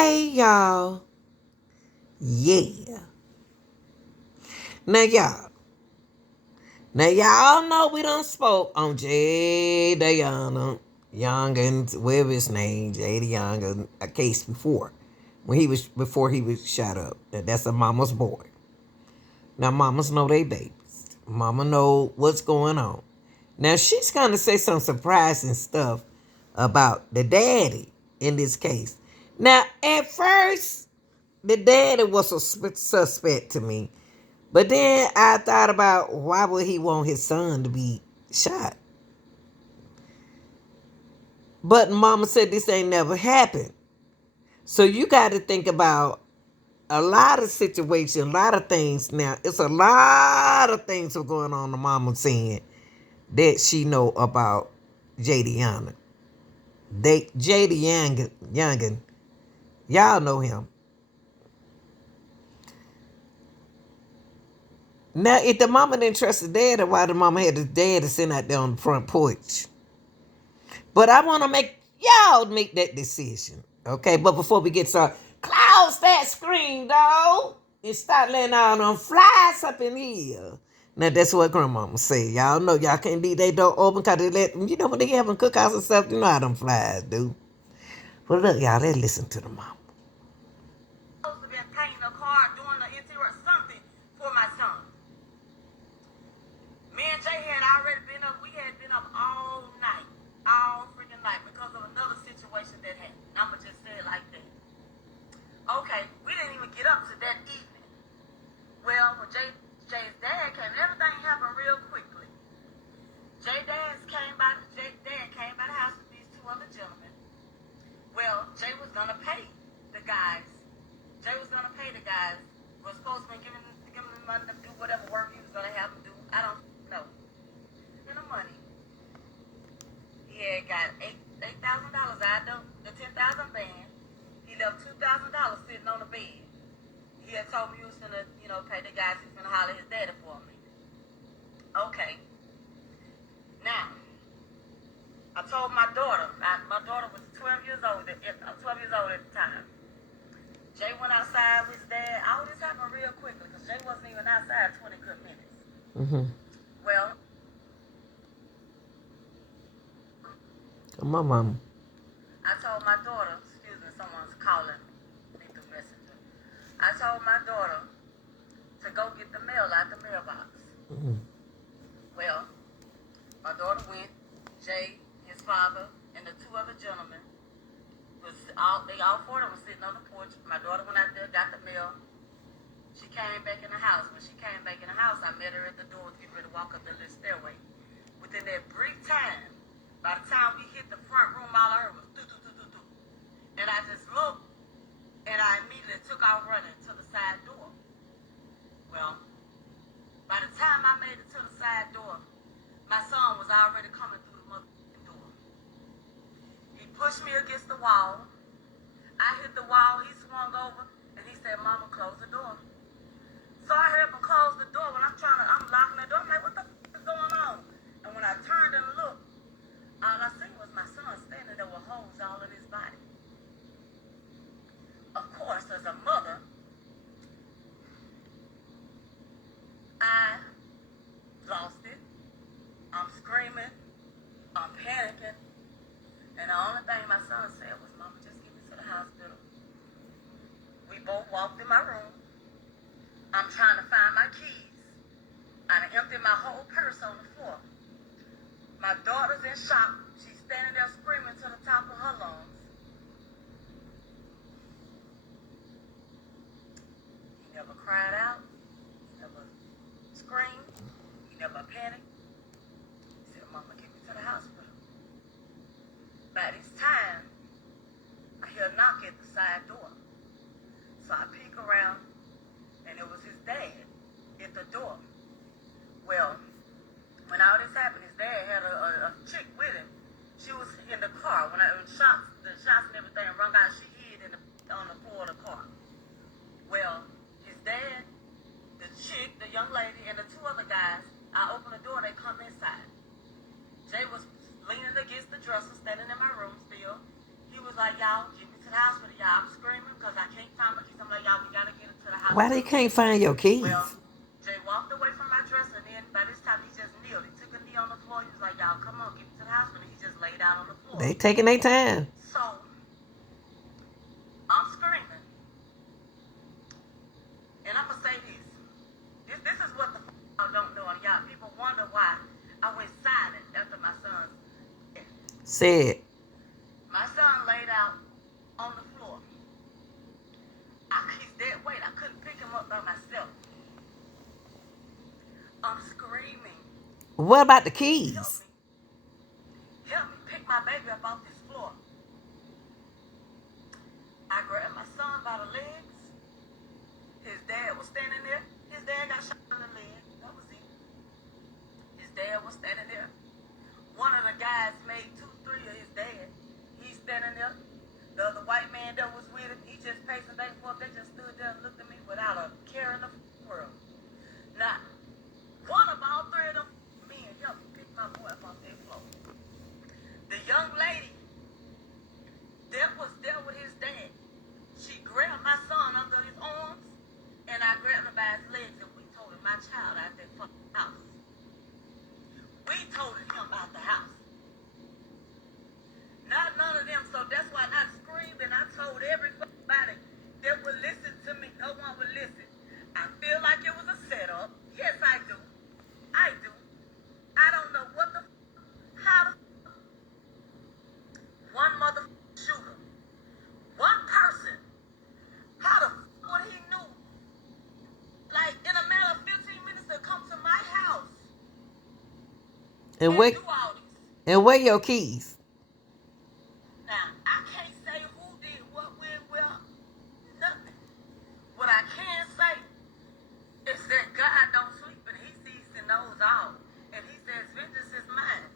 Hey y'all. Yeah. Now y'all. Now y'all know we done spoke on Jay Dayoungan, whatever his name, Jay Dayoungan, a case before. Before he was shot up. That's a mama's boy. Now mamas know they babies. Mama know what's going on. Now she's gonna say some surprising stuff about the daddy in this case. Now at first, the daddy was a suspect to me. But then I thought about why would he want his son to be shot? But mama said this ain't never happened. So you got to think about a lot of situations, a lot of things now. It's a lot of things are going on the mama saying that she know about JD Youngin. Youngin, y'all know him. Now, if the mama didn't trust the dad, why the mama had the dad to sit out there on the front porch? But I want to make y'all make that decision, okay? But before we get started, close that screen, dog, and start letting all them flies up in here. Now, that's what grandmama say. Y'all know y'all can't leave that door open because they let them, when they having cookouts and stuff, you know how them flies do. But look, y'all, let's listen to the mama. Supposed to be painting a car, doing the interior, something for my son. Me and Jay had already been up. We had been up all night, all freaking night, because of another situation that happened. I'ma just say it like that. Okay, we didn't even get up to that evening. Well, when Jay's dad came, everything happened real quickly. Jay's dad came by the house with these two other gentlemen. Well, Jay was gonna pay the guys. Was supposed to be giving them money to do whatever work he was gonna have them do. I don't know. And the money. He had got $8,000 out of the $10,000 band. He left $2,000 sitting on the bed. He had told me he was gonna, pay the guys. He was gonna holler his daddy for me. Okay. Now, I told my daughter. My daughter was 12 years old. 12 years old at the time. Jay went outside with his dad. All this happened real quickly because Jay wasn't even outside 20 good minutes. Mm-hmm. Well, Come on, mama. I told my daughter, excuse me, someone's calling me through Messenger. I told my daughter to go get the mail out the mailbox. Mm-hmm. Well, my daughter went. Jay, his father, and the two other gentlemen, all four of them were sitting on the porch. My daughter went out there, got the mail. She came back in the house. When she came back in the house, I met her at the door, getting ready to walk up the little stairway. Within that brief time, by the time we hit the front room, all I heard was do. And I just looked, and I immediately took off running to the side door. Well, by the time I made it to the side door, my son was already coming through the motherfucking door. He pushed me against the wall. I hit the wall, he swung over, and he said, "Mama, close the door." So I heard him close the door. When I'm locking the door, I'm like, what the f is going on? And when I turned and looked, all I seen was my son standing there with holes all in his body. Of course, as a mother, I lost it. I'm screaming. I'm panicking. And the only thing my son said was, "Mama, just get me to the hospital." We both walked in my room. I'm trying to find my keys. I done emptied my whole purse on the floor. My daughter's in shock. She's standing there screaming to the top of her lungs. He never cried out. He never screamed. He never panicked. He said, "Mama, get me to the hospital." By this time, I hear a knock at the side door. So I peek around, and it was his dad at the door. Well, when all this happened, his dad had a chick with him. She was in the car. When the shots and everything rung out, she hid on the floor of the car. Well, his dad, the chick, the young lady, and the two other guys, I open the door, they come inside. Jay was leaning against the dresser, standing in my room still. He was like, "Y'all, get me to the hospital, y'all." I'm screaming. Why they can't find your keys? Well, Jay walked away from my dresser, and then by this time he just kneeled. He took a knee on the floor. He was like, "Y'all, come on, get me to the hospital." He just laid out on the floor. They taking their time. So I'm screaming, and I'm gonna say this. This is what the I don't know, and y'all people wonder why I went silent after my son's death. Said. My son laid out on the floor. He's dead weight. I couldn't pick him up by myself. I'm screaming. What about the Help keys? me. Help me pick my baby up off this floor. I grabbed my son by the legs. His dad was standing there. His dad got shot in the leg. That was it. His dad was standing there. One of the guys made 2-3 of his dad. He's standing there. The other white man that was with him, he just pacing back and forth. They just stood there and looked at me without a care in the world. Now, one of all 3 of them men helped me pick my boy up off that floor. The young lady that was there with his dad, she grabbed my son under his arms, and I grabbed him by his legs, and we toted my child out that fucking house. We toted him out the house. Not none of them, so that's why I screamed and I told everybody that would listen to me. No one would listen. I feel like it was a setup. Yes, I do. I do. I don't know what the how the one mother shooter, one person, how the what he knew, like in a matter of 15 minutes to come to my house And and where do all this. and where your keys? Now, I can't say who did what, when, well, nothing. What I can say is that God don't sleep and he sees and knows all. And he says, vengeance is mine.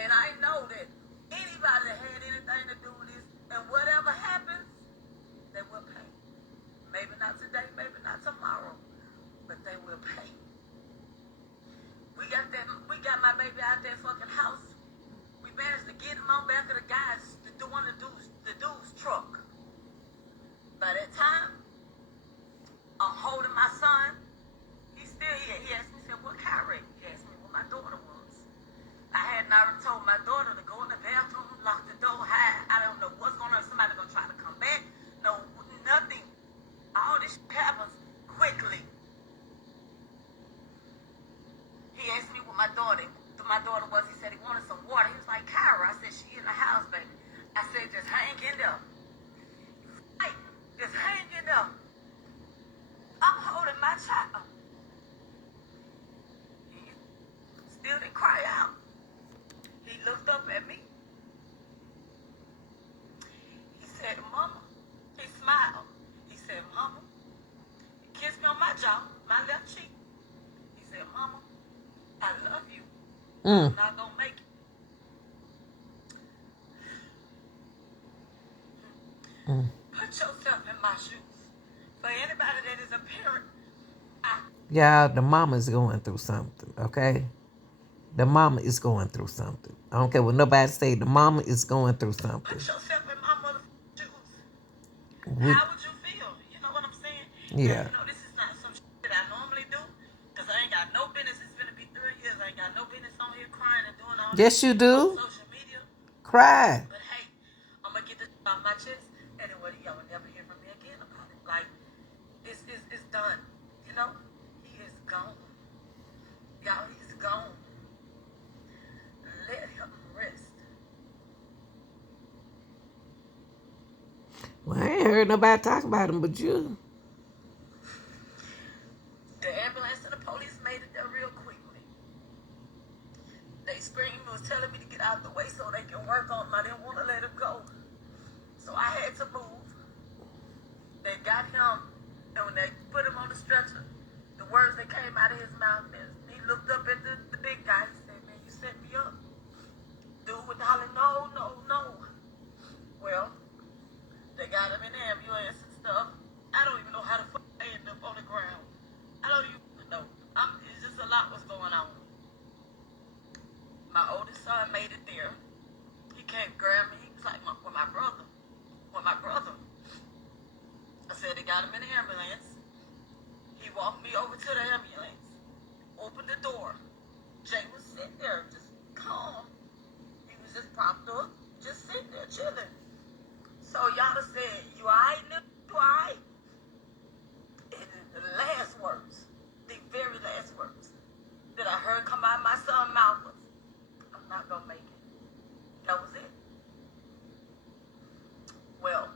And I know that anybody that had anything to do with this, and whatever happens, they will pay. Maybe not today, maybe not tomorrow, but they will pay. We got my baby out there fucking house. We managed to get him on back of the guys, the dude's truck. By that time, I'm holding my son. He's still here. He asked me, he said, what car wreck? He asked me what my daughter was. I hadn't already told my daughter to go in the bathroom, lock the door, hide. I don't know what's going on. Somebody gonna try to come back. No, nothing. All this shit happens quickly. He asked me what my daughter was. He said he wanted some water. He was like, Kyra. I said, she in the house, baby. I said, just hang in there. Hey, just hang in there. I'm holding my child. He still didn't cry out. He looked up at me. He said, Mama. He smiled. He said, Mama. He kissed me on my jaw, my left cheek. He said, Mama, I love you. I'm not gonna make it. Put yourself in my shoes. For anybody that is a parent, Y'all, the mama's going through something, okay? The mama is going through something. I don't care what nobody say. The mama is going through something. put yourself in my motherfucking shoes. With, How would you feel? You know what I'm saying? yeah. You know, this is not some shit that I normally do. Because I ain't got no business. It's gonna be 3 years. I ain't got no business on here crying and doing all Yes, this you on do. social media. Cry. But hey, I'm gonna get this off my chest. And then what y'all will never hear from me again about it. Like, it's done. You know? He is gone. Y'all, he's gone. Let him rest. Well, I ain't heard nobody talk about him but you. The ambulance and the police made it there real quickly. They screamed and was telling me to get out the way so they can work on him. I didn't want to let him go. So I had to move. They got him, and when they put him on the stretcher, the words that came out of his mouth is, he looked up at the big guy. He said, man, you set me up. Dude was hollering, no, no, no. Well, they got him in the ambulance and stuff. I don't even know how the fuck they ended up on the ground. I don't even know. It's just a lot was going on. My oldest son made it there. He came grab me. He was like, where my brother? Where my brother? I said, they got him in the ambulance. He walked me over to the ambulance, opened the door. Jay was sitting there, just calm. He was just propped up, just sitting there, chilling. So y'all said, "You alright, nigga? You alright?" And the last words, the very last words that I heard come out of my son's mouth was, "I'm not gonna make it." That was it. Well,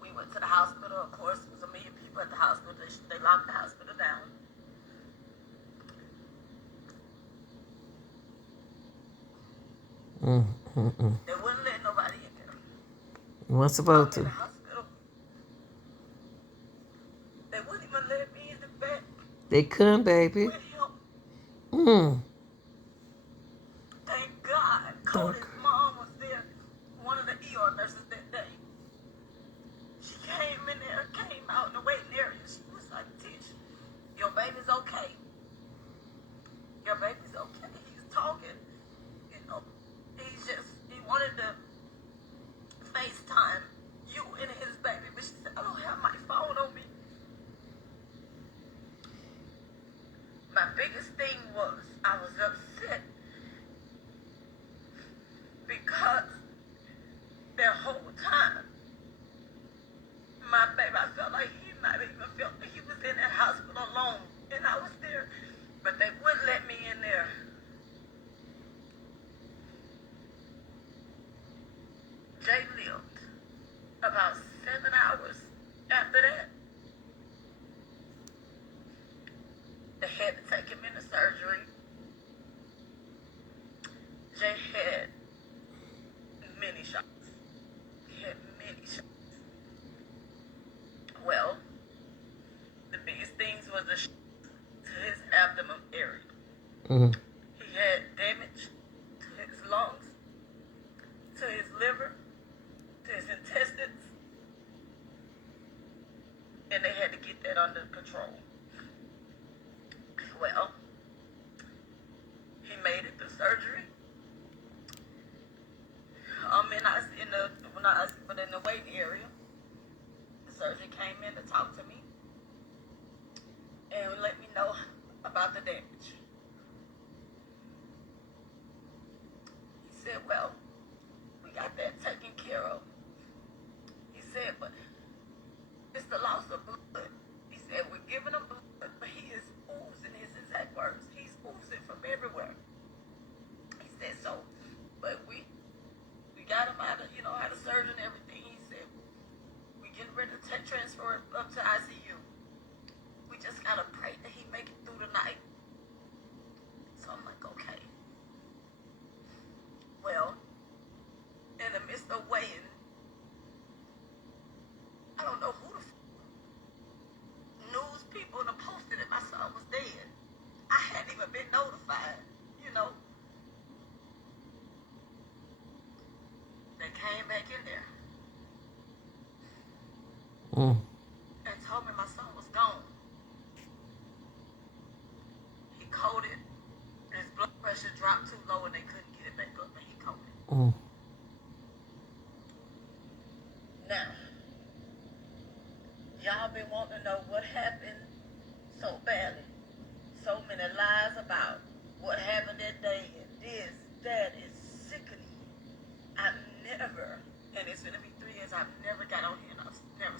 we went to the hospital. Of course, it was a million people at the hospital. They locked the hospital down. They wouldn't let nobody in there. What's about In the to? hospital, they wouldn't even let me in the bed They couldn't, baby. with him. Mm. Thank God. Cody's mom was there, one of the ER nurses that day. She came in there, came out in the waiting area. She was like, "Tish, your baby's okay. Your baby's okay." He's talking, you know. He wanted to FaceTime you and his baby, but she said, "I don't have my phone on me." My biggest thing was I was upset because that whole time, my baby, I felt like he might even felt like he was in that hospital alone, and I was there, but they wouldn't let me in there. Jay lived about 7 hours after that. They had to take him into surgery. Jay had many shots. He had many shots. Well, the biggest things was the shot to his abdomen area. Mm. He had damage to his lungs, to his liver, to his intestines, and they had to get that under control. Well, he made it through surgery. In the waiting area, the surgeon came in to talk to me and let me know about the damage. He said, "Well, we got that taken care of." He said, "But it's the loss of blood." He said, "We're giving him blood, but he is oozing," his exact words. "He's oozing from everywhere." He said, "So, but we got him out of surgery and everything." He said, "We getting ready to transfer him up to ICU. We just gotta pray that he make it through the night." So I'm like, okay. Well, in the midst of waiting, I don't know who the news people posted that my son was dead. I hadn't even been notified, you know. They came back in there and told me my son was gone. He coded. His blood pressure dropped too low and they couldn't get it back up, and he coded. Now, y'all been wanting to know what happened so badly. So many lies about what happened that day and this, that is sickening. I've never, and it's gonna be 3 years, I've never got on here and I've never